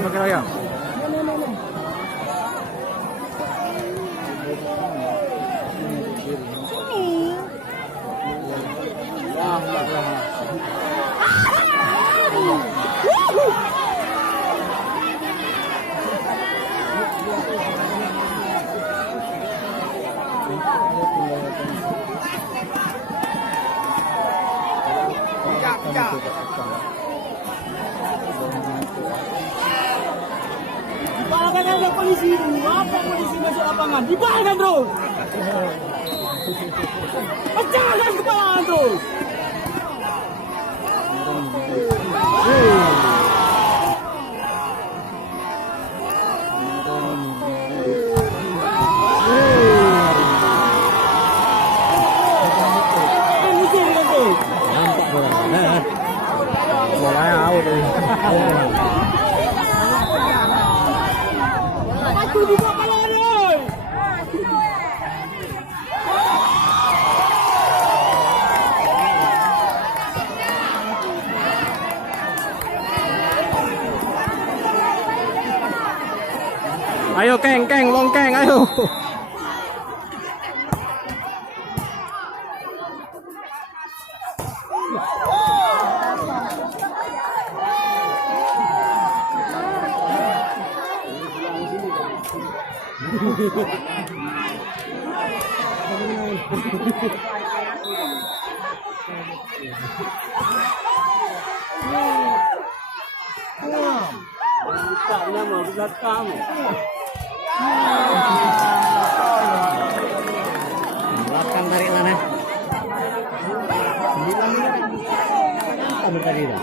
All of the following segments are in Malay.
loyang, pakai loyang. Bahkan ada polisi, apa polisi masuk lapangan, dibalikkan terus. Pecahkan kepala terus. Aku juga kalah ni. Ayo keng, long keng, ayo. Tak nama belakang. Belakang tarik sana. Apa tadi dah?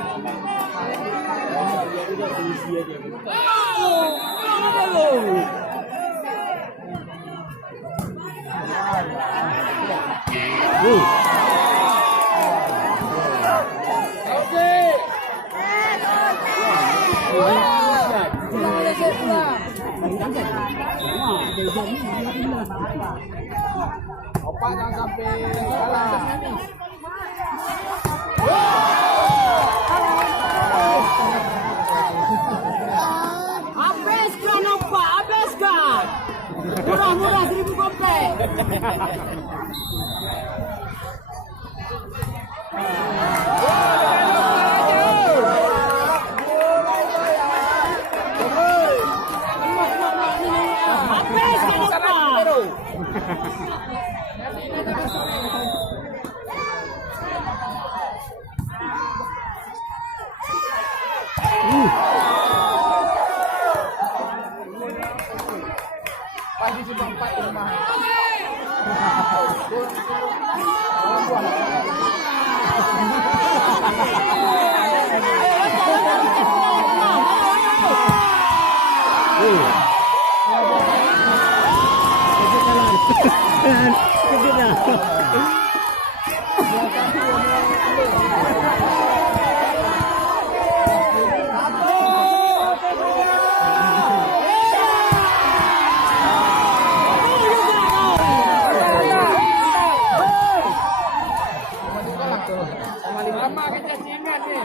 Opak jangan sampai kalah. Habiskan opak, habiskan. Murah-murah 1,000 kopek. Pagi sudah 4 di rumah. Lama kita ingat ni.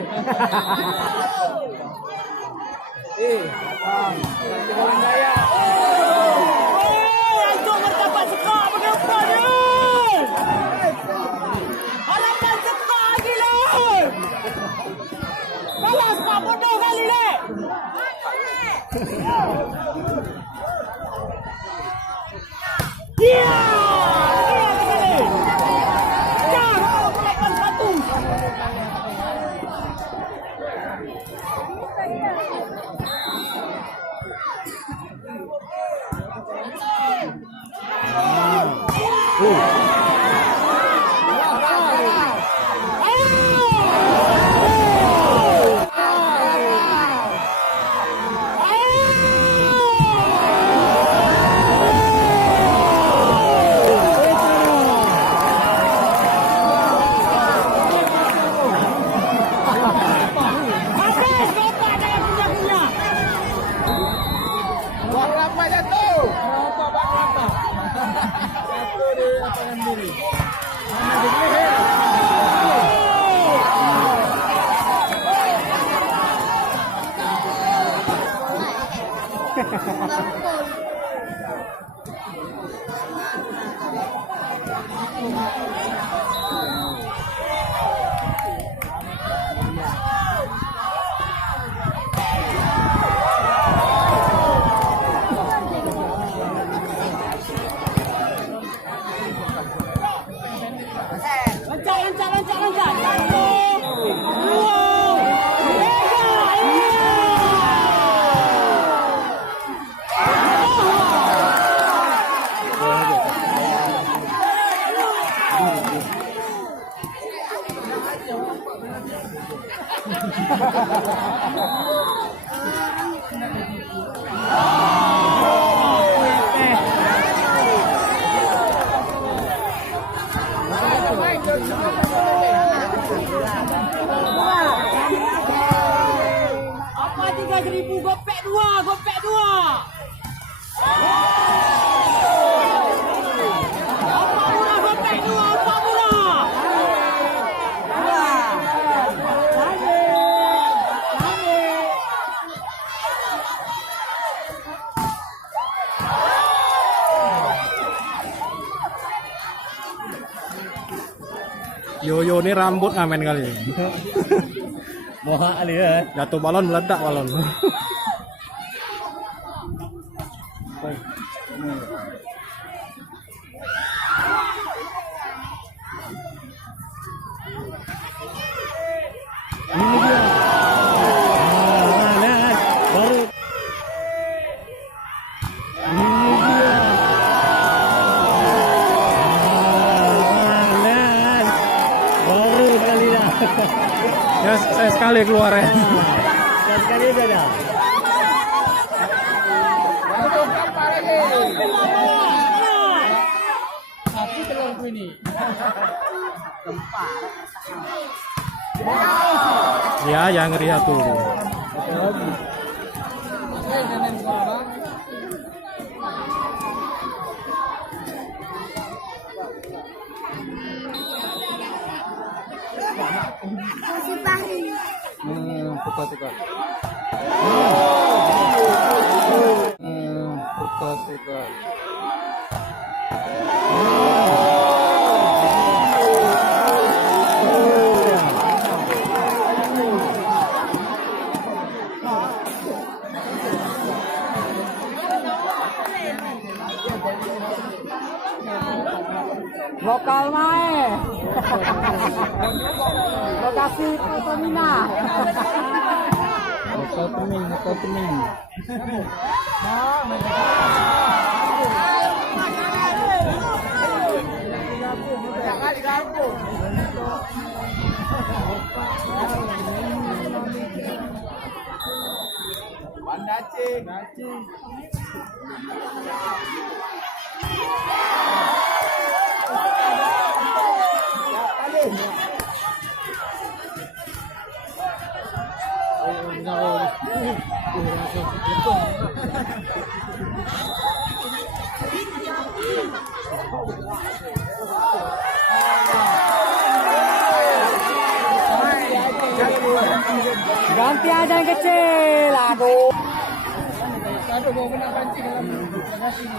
Jalan Jaya. Anjur berdapat sekak pakai apa ni? Halaman sekak gila. Kalah sekak bodoh kali ni. Apa jatuh? Apa? Satu dia apa Lancar. Satu, dua, apa 3.000 gopek dua. Apa murah gopek dua, apa murah? Yoyo ini rambut ngamen kali. Moha kali ya. Jatuh balon meledak balon. Ini dia. Nah, baru. Ini dia. Nah, baru kali dah. Ya saya sekali keluar ya. Sekali aja dah. Tapi telurku ini. Ya yang ngeri tuh. Tukar. Tukar. Lokal mae. Lokasi Pertamina. Lokal tening. Ganti aja yang kecil. Aduh. Mau kena pancing dalam bagasi ini.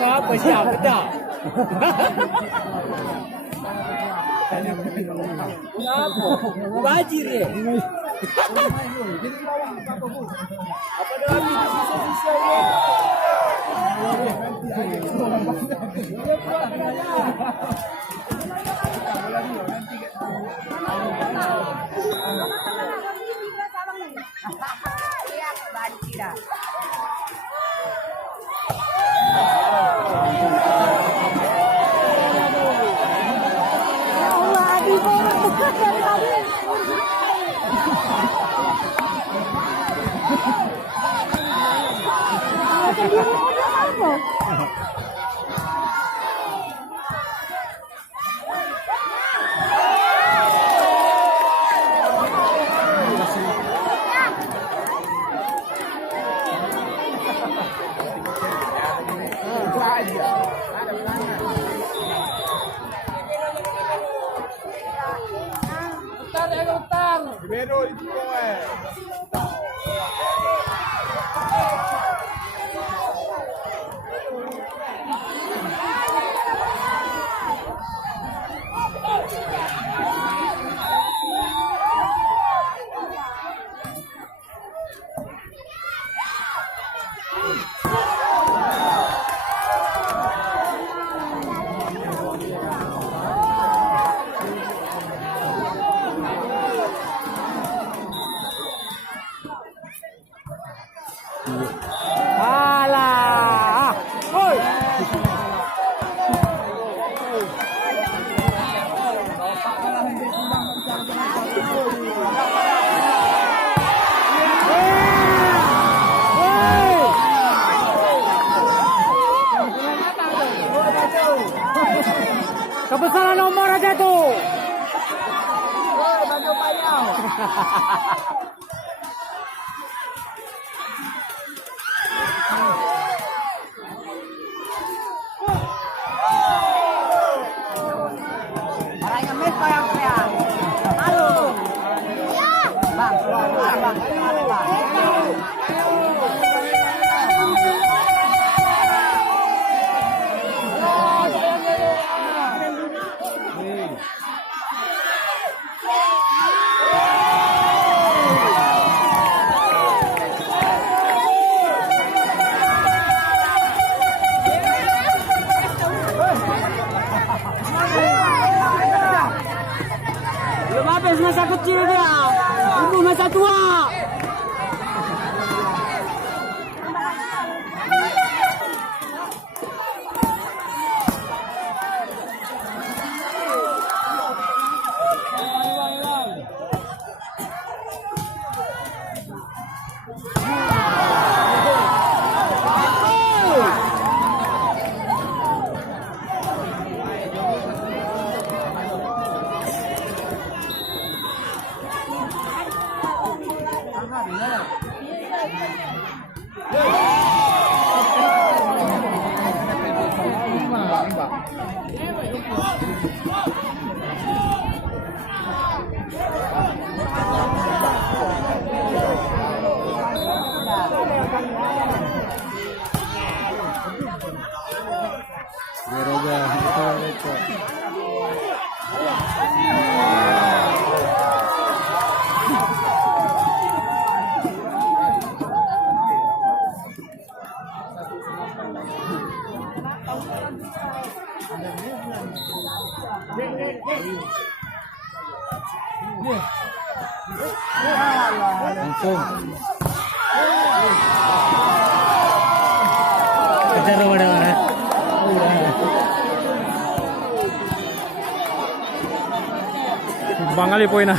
Apa siapa dah? Kenapa? Bajir ya? Apa dah ambil sisa-sisa ya? Pero itu Alah. Oi. Kebesaran nomor aja tuh. baju payau. Orangnya mes kayak saya. Halo. Iya. Bang, belum habis masa kecil dia. Ibu masa tua. Langsung. Kejar pada mana? Bang Ali poin na.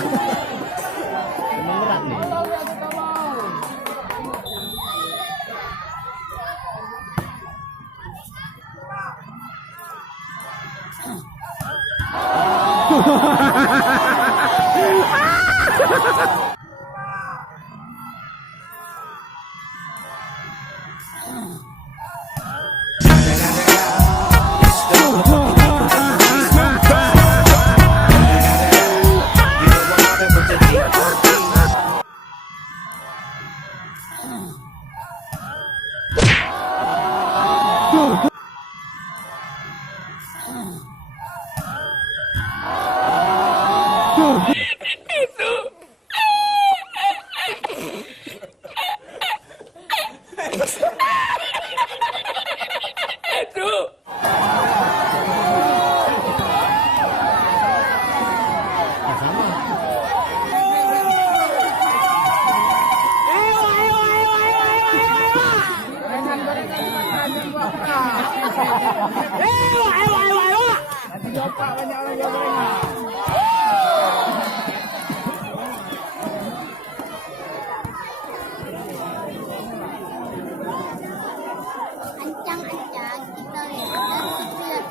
Ancang-ancang kita lihat dan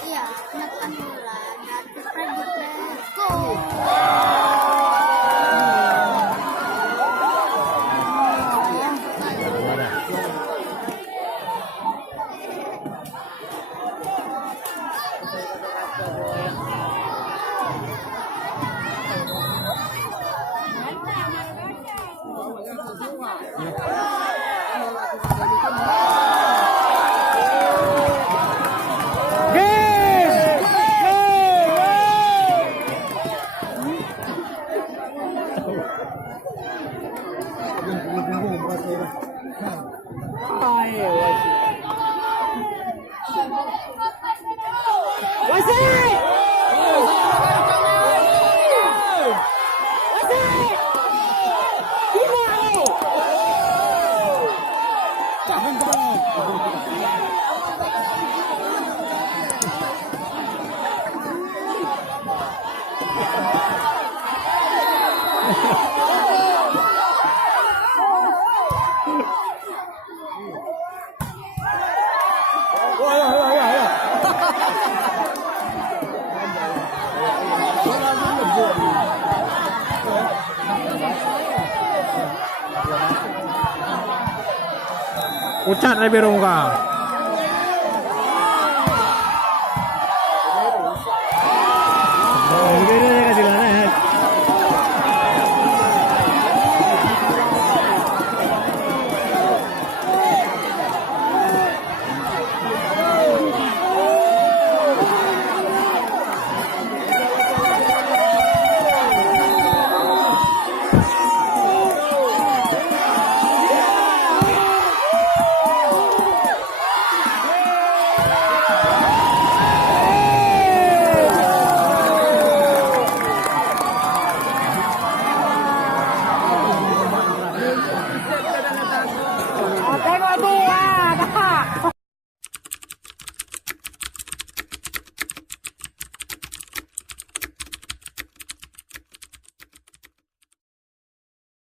iya menekan bola dan Let's go. Wasik! Wasik! Gila kau! Tahan ke bawah. Ucat dari biru muka.